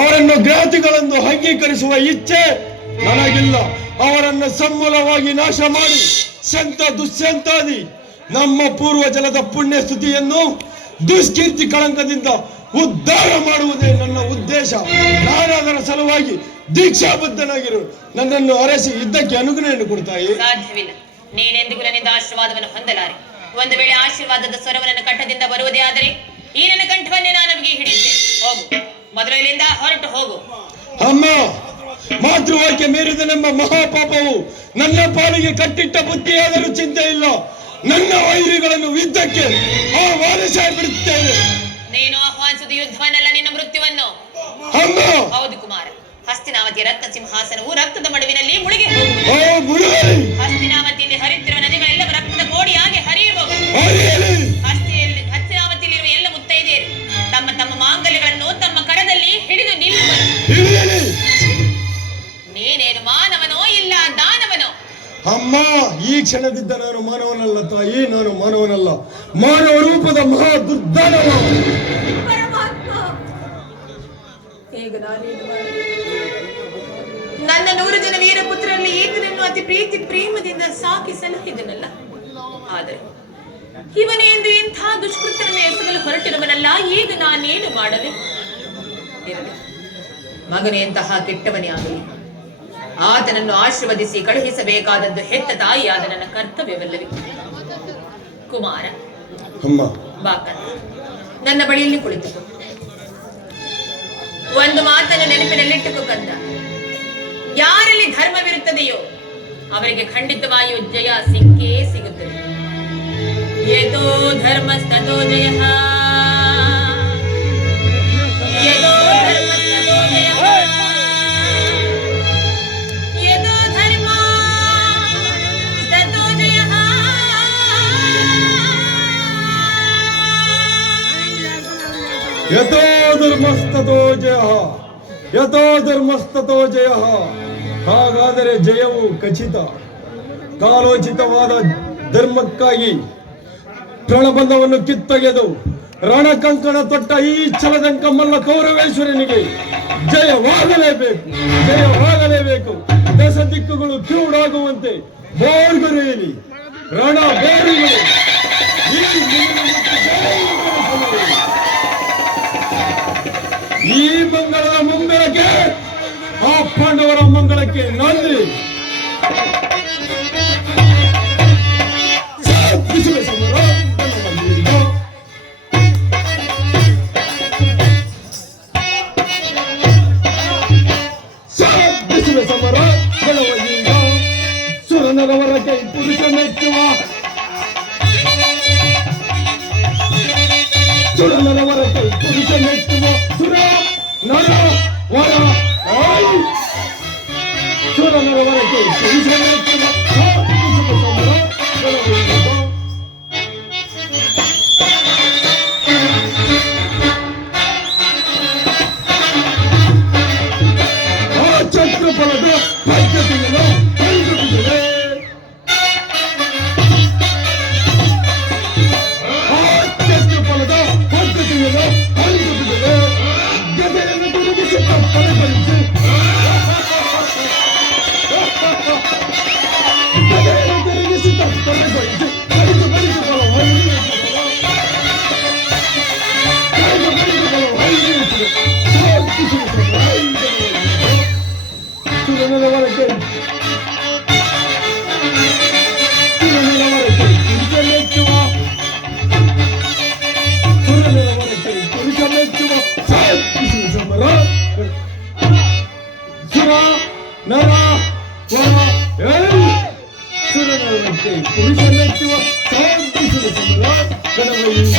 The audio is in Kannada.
ಅವರನ್ನು ಜ್ಞಾತಿಗಳೆಂದು ಅಂಗೀಕರಿಸುವ ಇಚ್ಛೆ ನನಗಿಲ್ಲ. ಅವರನ್ನು ಸಮೂಲವಾಗಿ ನಾಶ ಮಾಡಿ ಸಂತ ದುಷ್ಯಂತಾದಿ ನಮ್ಮ ಪೂರ್ವಜನದ ಪುಣ್ಯ ಸ್ತುತಿಯನ್ನು ದುಷ್ಕೀರ್ತಿ ಕಳಂಕದಿಂದ ಉದ್ಧಾರ ಮಾಡುವುದೇ ನನ್ನ ಉದ್ದೇಶ. ನಾನು ಅದರ ಸಲುವಾಗಿ ದೀಕ್ಷಾಬದ್ಧನಾಗಿರು. ನನ್ನನ್ನು ಅರಸಿ ಇದ್ದಕ್ಕೆ ಅನುಗ್ರಹವನ್ನು ಕೊಡ್ತಾಯಿ. ಸಾಧ್ಯವಿಲ್ಲ. ನೀನೆಂದಿಗೂ ನನ್ನಿಂದ ಆಶೀರ್ವಾದವನ್ನು ಹೊಂದಲಾರೆ. ಒಂದು ವೇಳೆ ಆಶೀರ್ವಾದದ ಸ್ವರವನ್ನು ಕಂಠದಿಂದ ಬರುವುದೇ ಆದರೆ ಈ ನನ್ನ ಕಂಠವನ್ನೇ ನಾನು ನಮಗೆ ಹಿಡಿಯುತ್ತೇನೆ. ಹೋಗು, ಮೊದಲು ಇಲ್ಲಿಂದ ಹೊರಟು ಹೋಗು. ಅಮ್ಮ, ಮಾತೃವಾಕ್ಯ ಮೀರಿದ ನಮ್ಮ ಮಹಾಪಾಪವು ನನ್ನ ಪಾಲಿಗೆ ಕಟ್ಟಿಟ್ಟ ಬುದ್ಧಿಯಾದರೂ ಚಿಂತೆ ಇಲ್ಲ. ನನ್ನ ವೈರಿಗಳನ್ನು ಯುದ್ಧಕ್ಕೆ ಆಹ್ವಾನಿಸಿಬಿಡುತ್ತೇನೆ. ನೀನು ಆಹ್ವಾನಿಸುವುದು ಯುದ್ಧವನ್ನಲ್ಲ, ನಿನ್ನ ಮೃತ್ಯುವನ್ನು. ಅಮ್ಮ, ಹೌದು ಕುಮಾರ. ಹಸ್ತಿನಾವತಿಯ ರತ್ನ ಸಿಂಹಾಸನವು ರಕ್ತದ ಮಡುವಿನಲ್ಲಿ ಮುಳುಗಿ ಹೋಗುವುದು. ಹಸ್ತಿನಾವತಿಯಲ್ಲಿ ಹರಿಯುತ್ತಿರುವ ನದಿಗಳೆಲ್ಲ ರಕ್ತದ ಕೋಡಿಯಾಗಿ ಹರಿಯುವವು. ಹಸ್ತಿನಾವತಿಯಲ್ಲಿರುವ ಎಲ್ಲ ಮುತ್ತೈದೆಯರು ತಮ್ಮ ತಮ್ಮ ಮಾಂಗಲ್ಯಗಳನ್ನು ತಮ್ಮ ಕರದಲ್ಲಿ ಹಿಡಿದು ನಿಲ್ಲುವರು. ನೀನೇನು ಮಾನವನೋ ಇಲ್ಲ ದಾನವನೋ? ಅಮ್ಮ, ಈ ಕ್ಷಣದಿಂದ ನಾನು ಮಾನವನಲ್ಲ ತಾಯಿ, ನಾನು ಮಾನವನಲ್ಲ. ಮಾನವ ರೂಪದ ಮಹಾ ದುರ್ದಾನವ. ನನ್ನ 100 ಜನ ವೀರಪುತ್ರರಲ್ಲಿ ಈತನನ್ನು ಅತಿ ಪ್ರೀತಿ ಪ್ರೇಮದಿಂದ ಸಾಕಿ ಸಲಹಿದನಲ್ಲ. ಆದರೆ ಇವನೇ ಎಂದು ಇಂಥ ದುಷ್ಕೃತ್ಯವನ್ನು ಎಸಗಲು ಹೊರಟಿರುವನಲ್ಲ. ಈಗ ನಾನೇನು ಮಾಡಲಿ? ಮಗನೇ ಎಂತಹ ಕೆಟ್ಟವನೇ ಆಗಲಿ, ಆತನನ್ನು ಆಶೀರ್ವದಿಸಿ ಕಳುಹಿಸಬೇಕಾದದ್ದು ಹೆತ್ತ ತಾಯಿಯಾದ ನನ್ನ ಕರ್ತವ್ಯವಲ್ಲವೇ? ಕುಮಾರ, ಬಾಕಂದ ನನ್ನ ಬಳಿಯಲ್ಲಿ ಕುಳಿತುಕೋ. ಒಂದು ಮಾತನ್ನು ನೆನಪಿನಲ್ಲಿಟ್ಟುಕೋ ಕಂದ. ಯಾರಲ್ಲಿ ಧರ್ಮವಿರುತ್ತದೆಯೋ ಅವರಿಗೆ ಖಂಡಿತವಾಗಿಯೂ ಜಯ ಸಿಕ್ಕೇ ಸಿಗುತ್ತದೆ. ಯದೋ ಧರ್ಮಸ್ತತೋ ಜಯಃ, ಯದೋ ಧರ್ಮಸ್ತತೋ ಜಯಃ, ಯದೋ ಧರ್ಮಸ್ತತೋ ಜಯಃ. ಯಥೋ ಧರ್ಮಸ್ತತೋ ಜಯಃ, ಯಥೋ ಧರ್ಮಸ್ತತೋ ಜಯಃ. ಹಾಗಾದರೆ ಜಯವು ಖಚಿತ. ಕಾಲೋಚಿತವಾದ ಧರ್ಮಕ್ಕಾಗಿ ಪ್ರಣಬಂಧವನ್ನು ಕಿತ್ತೊಗೆದು ರಣಕಂಕಣ ತೊಟ್ಟ ಈ ಛಲದಂಕ ಮಲ್ಲ ಕೌರವೇಶ್ವರನಿಗೆ ಜಯವಾಗಲೇಬೇಕು, ಜಯವಾಗಲೇಬೇಕು. ದಶ ದಿಕ್ಕುಗಳು ಕಿವುಡಾಗುವಂತೆ ಬೋರ್ಗರೆಯಲಿ ರಣ ಬೇರುಗಳು ಈ ಮಂಗಳದ ಮಂಗಳಕ್ಕೆ, ಆ ಪಾಂಡವರ ಮಂಗಳಕ್ಕೆ ನಂದಿ. ಸಮರ ಗೆಲುವಿನಿಂದ ಸುರನರವರ ಕೈ ಪುರುಷ ಮೆಚ್ಚುವ, ಸುರನರವರ ಕೈ ಪುರುಷ ಮೆಚ್ಚುವ ಸುರ ನರ ವರ ಸುರನರವರ ಕೈ ಪುರುಷ ಮೆಚ್ಚುವ ಸಮರ ಗೆಲುವಿನಿಂದ. ಛತ್ರಫಲದ ಪದ್ಧತಿಯನ್ನು ಕೈಗೊಳ್ಳುತ್ತದೆ. ಛತ್ರಫಲದ ಪದ್ಧತಿಯನ್ನು ಕೈಗೊಳ್ಳುತ್ತದೆ. ಗದೆಯನ್ನು ತಿರುಗಿಸುತ್ತ ಪಡೆಗಳಿಸಿ, ಗದೆಯನ್ನು ತಿರುಗಿಸುತ್ತ ಪಡೆಗಳಿಸಿ ಕಡಿದು ಕಡಿದುಕೊಳ್ಳ ಸುರನರವರಕ್ಕೆ ಪುರುಷ ಮೆಚ್ಚುವ, ಸುರನರವರಕ್ಕೆ ಪುರುಷ ಮೆಚ್ಚುವ ಸಮರ. ಸುರ ನರ ವರ ಸುರನರವರಕ್ಕೆ ಪುರುಷ ಮೆಚ್ಚುವ ಸಮರ ಗಣವಯ್ಯ.